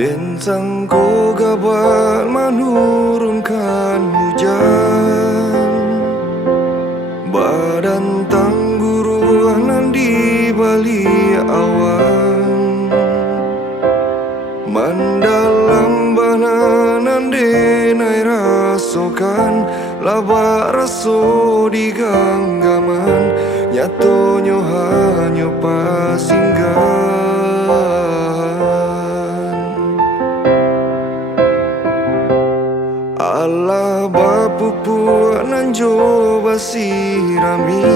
Den sangko gabat menurunkan hujan, badan tangguruan di balik awan, mandalam bananan denai rasokan, laba raso di ganggaman, nyatonyo hanyo pasinggan. Allah bapupu nanjo basirami,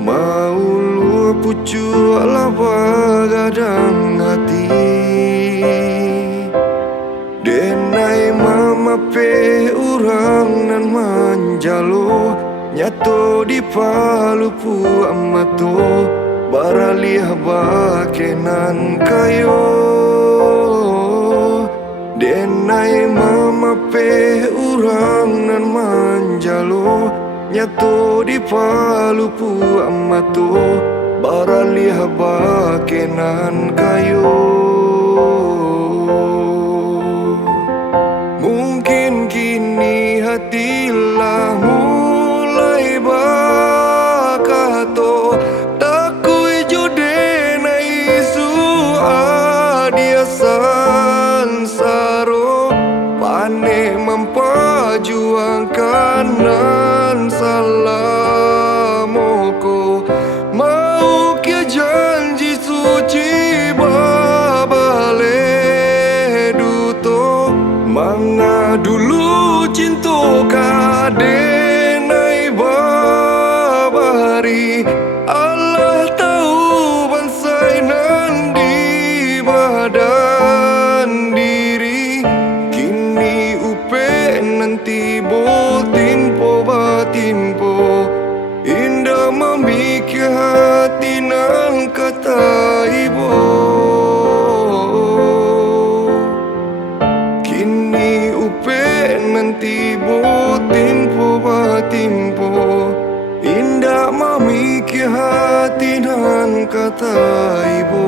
maulu pucu ala bagadang hati, denai mama pe urang nan manjalo, nyato di palupu amato, baralih bakenan kayo. Denai mama pe urang nan manjalo, nyato di palupu amato, baralih bakenan kayo. Mungkin kini hatilah mulai bakato, takui jodenai su adiasan saro, pane mempajuangkan nan salamoko, mau kia janji suci babale duto, manga dulu cinto kadenai babari, Allah tahu bansai nan di badan diri, kini upe nanti bo timpo batimpo, indah memikir hati nan kata ibu. Kini upe nanti bo timpo batimpo, indah memikir hati nan kata ibu.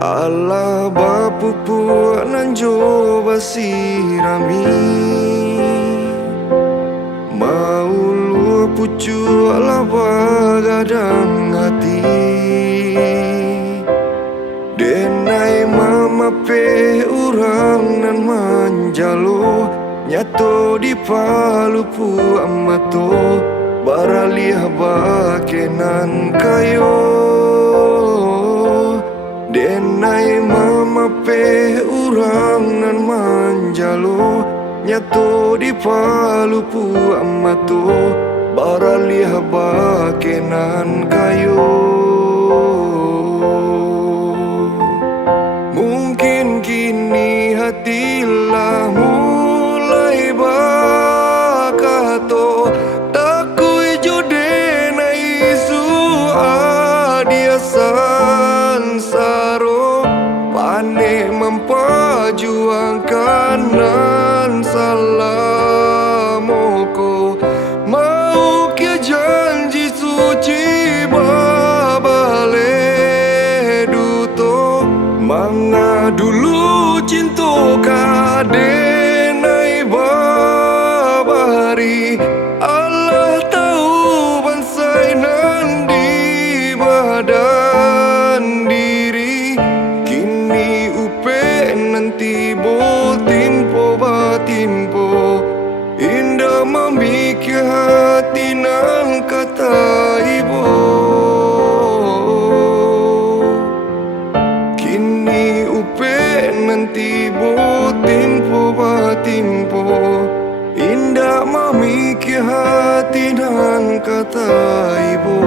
Allah bapupu nanjo basirami, maulu pucu ala bagadang hati, denai mama pe urang nan manjalo, nyato di palupu amato, baralih bakenan kayo. Denai mama pe urang nan manjalo, nyato di palupu amato, baralih bakenan kayo. Mungkin kini hatilah mulai bakato, takui jodenai su adiasan saro, pane mempajuangkan nan salamoko, mau kia janji suci babale duto, manga dulu cinto kadenai babari, Allah tahu bansai nan di badan diri, kini upe nanti bo timpo batimpo, indah memikir hati nan kata ibu. Kini upe nanti bo timpo batimpo, indah memikir hati nan kata ibu.